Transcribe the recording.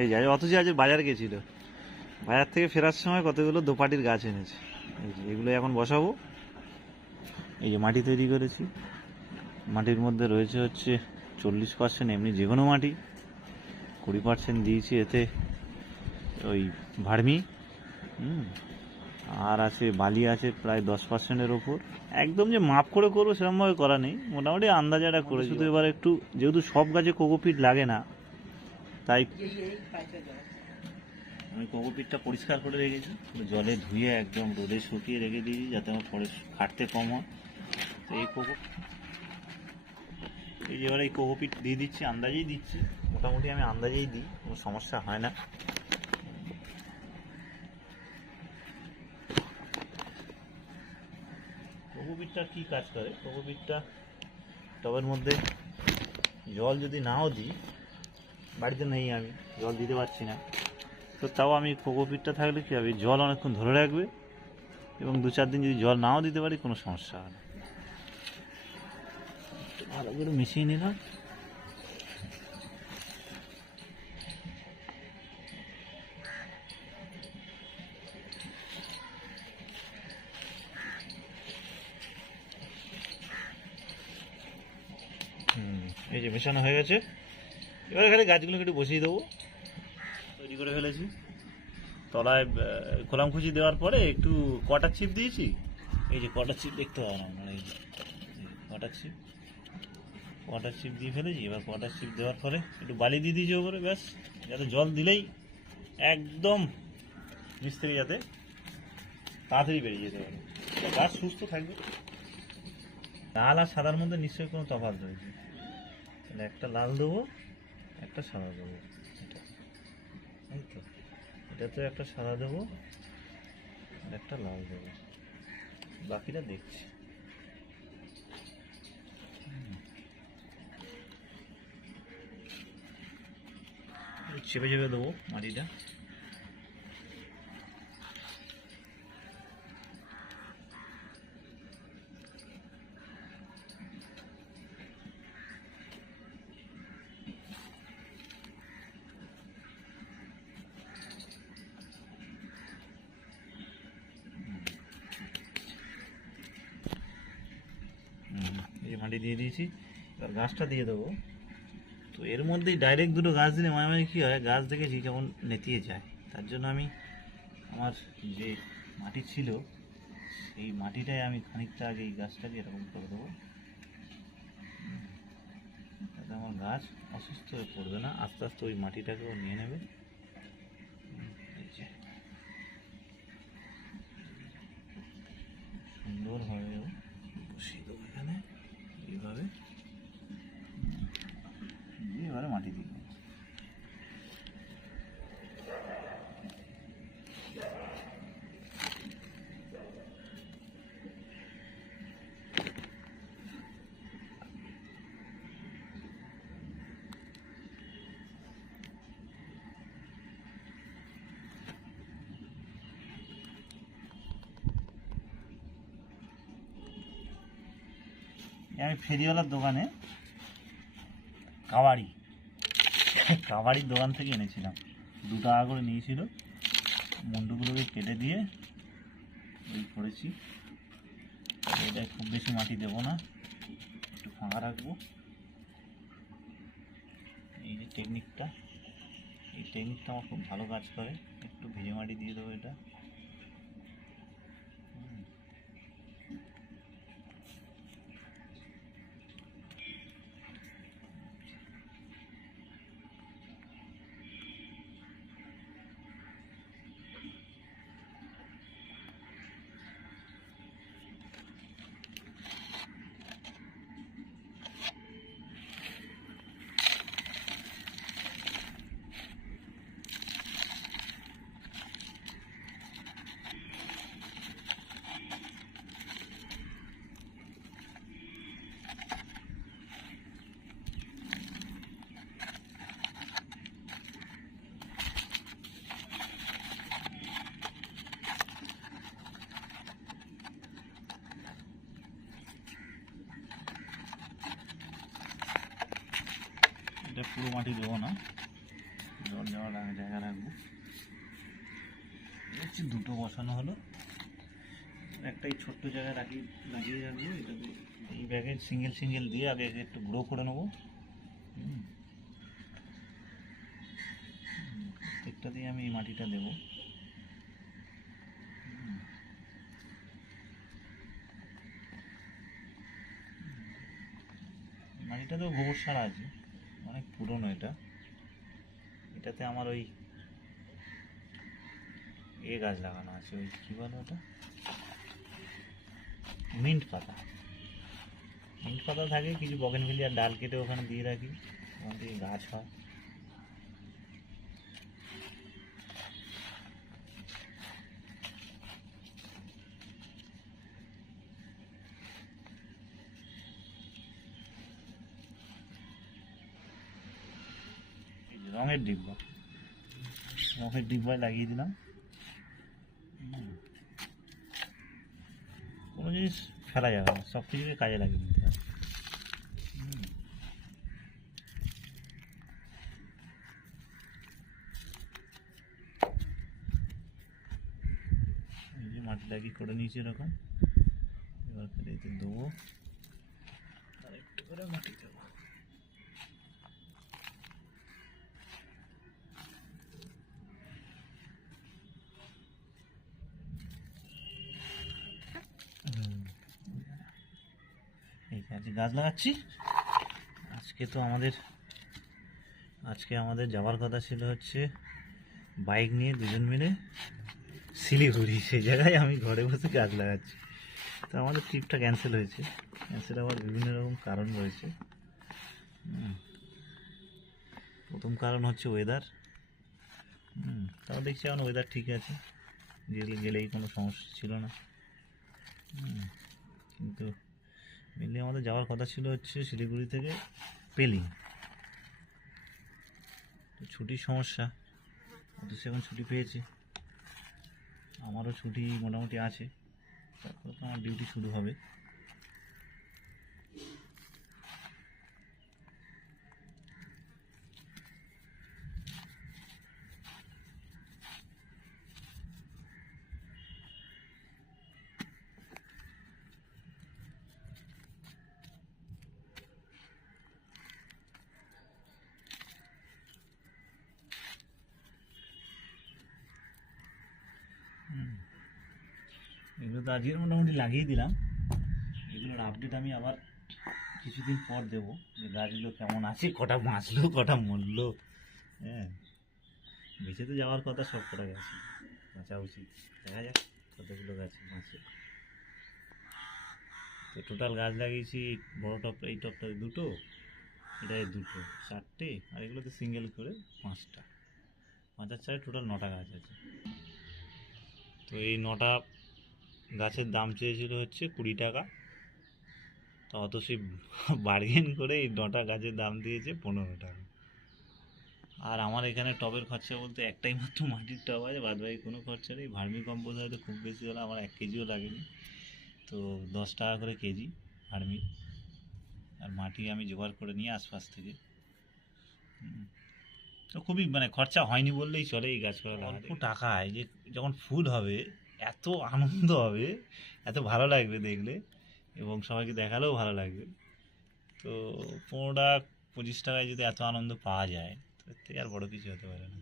এই যে অথচ আজ বাজার গেছিল, বাজার থেকে ফেরার সময় কতগুলো দোপাটির গাছ এনেছে। এই যে এগুলো এখন বসাবো। এই যে মাটি তৈরি করেছি, মাটির মধ্যে রয়েছে হচ্ছে 40% এমনি যে কোনো মাটি, 20% দিয়েছি এতে ওই ভার্মি, আর আছে বালি আছে প্রায় 10%-এর ওপর। একদম যে মাপ করে করবো সেরকমভাবে করা নেই, মোটামুটি আন্দাজাটা করে। শুধু এবার একটু যেহেতু সব গাছে কোকোপিট লাগে না, তাই আমি কোকোপিটটা পরিষ্কার করে রেখেছি, জলে ধুয়ে একদম রোদে শুকিয়ে রেখে দিয়েছি যাতে আমার পরে খাটতে কম হয়। তো এই এবার এই কোকোপিট দিয়ে দিচ্ছি, আন্দাজেই দিচ্ছি, মোটামুটি আমি আন্দাজেই দিই, কোনো সমস্যা হয় না। কোকোপিটটা কী কাজ করে, কোকোপিটটা টবের মধ্যে জল যদি নাও দিই, বাড়িতে নেই আমি জল দিতে পারছি না, তো তাও আমি কোকোপিটটা থাকলে কী হবে, জল অনেকক্ষণ ধরে রাখবে এবং 2-4 দিন যদি জল নাও দিতে পারি কোনো সমস্যা হয় না। ভালো করে মিশিয়ে নিলাম। এই যে মেশানো হয়ে গেছে, এবার এখানে গাছগুলোকে একটু বসিয়ে দেবো। তৈরি করে ফেলেছি, তলায় খোলামখুচি দেওয়ার পরে একটু কটার চিপ দিয়েছি। এই যে কটার চিপ দেখতে পাবেন আপনারা, এই যে কটার চিপ দিয়ে ফেলেছি। এবার কটার চিপ দেওয়ার পরে একটু বালি দিয়ে দিয়েছি ওপরে, ব্যাস, যাতে জল দিলেই একদম মিস্ত্রি যাতে তাড়াতাড়ি বেরিয়ে যেতে পারে, গাছ সুস্থ থাকবে। লাল আর সাদার মধ্যে নিশ্চয়ই কোনো তফাৎ রয়েছে, তাহলে একটা লাল দেবো, একটা সাদা দেবো, এই তো এটাতে একটা সাদা দেবো আর একটা লাল দেবো, বাকিটা দেখছি। চেপে চেপে দেবো মাটিটা। এই মাটি দিয়ে দিয়েছি, এবার গাছটা দিয়ে দেবো। তো এর মধ্যেই ডাইরেক্ট দুটো গাছ দিলে মাঝে মাঝে কী হয়, গাছ দেখেছি কেমন নেতিয়ে যায়, তার জন্য আমি আমার যে মাটি ছিল সেই মাটিটাই আমি খানিকটা আগে এই গাছটাকে এরকম করে দেবো, যাতে আমার গাছ অসুস্থ হয়ে পড়বে না, আস্তে আস্তে ওই মাটিটাকেও নিয়ে নেবে। সুন্দরভাবে বসিয়ে দেবো এখানে, এইভাবে দিয়ে এবারে মাটি দিয়ে দেবো। আমি ফেরিওয়ালার দোকানে কাবাড়ির দোকান থেকে এনেছিলাম, 2 টাকা করে নিয়েছিল। মুন্ডুগুলোকে কেটে দিয়ে ওই করেছি। এটা খুব বেশি মাটি দেবো না, একটু ফাঁকা রাখবো। এই যে টেকনিকটা, এই টেকনিকটা আমার খুব ভালো কাজ করে। একটু ভিজে মাটি দিয়ে দেবো এটা। এটা পুরো মাটি দেবো না, জল যাওয়ার আগে হচ্ছে দুটো বসানো হলো, একটাই ছোট্ট জায়গায় লাগিয়ে রাখবো। এটাতে এই ব্যাগে সিঙ্গেল সিঙ্গেল দিয়ে আগে একটু গ্রো করে নেবো। প্রত্যেকটা দিয়ে আমি এই মাটিটা দেবো। মাটিটাতেও গোবর সার আছে, অনেক পুরনো এটা। এটাতে আমার ওই গাছ লাগানো আছে, ওই কী বলো ওটা, মিন্ট পাতা। মিন্ট পাতা থাকে, কিছু বগেনভেলিয়ার ডাল কেটে ওখানে দিয়ে রাখি, ওখান থেকে গাছ হয়। রঙের ডিব্বা, রঙের ডিব্বায় লাগিয়ে দিলাম। কোনো জিনিস ফেলা যাবে না, সব কিছুকে কাজে লাগিয়ে দিতে হবে। এই যে মাটি লাগিয়ে করে নিয়েছি এরকম, এবার ফেলে এতে দেবো, আর একটু করে মাটি দেবো। এই কাজে গাছ লাগাচ্ছি। আজকে আমাদের যাওয়ার কথা ছিল হচ্ছে বাইক নিয়ে দুজন মিলে শিলিগুড়ি, সেই জায়গায় আমি ঘরে বসে গাছ লাগাচ্ছি। তো আমাদের ট্রিপটা ক্যান্সেল হয়েছে। ক্যান্সেল হওয়ার বিভিন্ন রকম কারণ রয়েছে। প্রথম কারণ হচ্ছে ওয়েদার। তাও দেখছি এখন ওয়েদার ঠিক আছে, গেলেই কোনো সমস্যা ছিল না। কিন্তু মেনলি আমাদের যাওয়ার কথা ছিল হচ্ছে শিলিগুড়ি থেকে পেলিং। তো ছুটির সমস্যা, অথচ এখন ছুটি পেয়েছি, আমারও ছুটি মোটামুটি আছে, তারপর তো আমার ডিউটি শুরু হবে। এগুলো তো আজকে মোটামুটি লাগিয়ে দিলাম। এগুলোর আপডেট আমি আবার কিছুদিন পর দেবো, যে গাছগুলো কেমন আছে, কটা বাঁচলো কটা মরলো। হ্যাঁ, বেঁচে তো যাওয়ার কথা সব কটা গেছে, বাঁচা উচিত। দেখা যাক কতগুলো গাছ বাঁচে। তো টোটাল গাছ লাগিয়েছি বড় টপ, এই টপটায় দুটো, এটায় দুটো, চারটে, আর এগুলোতে সিঙ্গেল করে পাঁচটা, 5 আর 4 টোটাল 9টা গাছ আছে। তো এই 9টা গাছের দাম চেয়েছিল হচ্ছে 20 টাকা, তো অত সে বার্গেন করে এই 9টা গাছের দাম দিয়েছে 15 টাকা। আর আমার এখানে টবের খরচা বলতে একটাই মাত্র মাটির টব আছে, বাদ বাকি কোনো খরচা নেই। ভার্মি কম্পোস্ট হয়তো খুব বেশি হলে আমার 1 কেজিও লাগেনি, তো 10 টাকা করে কেজি ভার্মি। আর মাটি আমি জোগাড় করে নিয়ে আশপাশ থেকে। তো খুবই মানে খরচা হয়নি বললেই চলে এই গাছপালা। অল্প টাকায় যে যখন ফুল হবে, এত আনন্দ হবে, এত ভালো লাগবে দেখলে, এবং সবাইকে দেখালেও ভালো লাগবে। তো 15 টাকা 25 টাকায় যদি এত আনন্দ পাওয়া যায়, তো এর থেকে আর বড় কিছু হতে পারে না।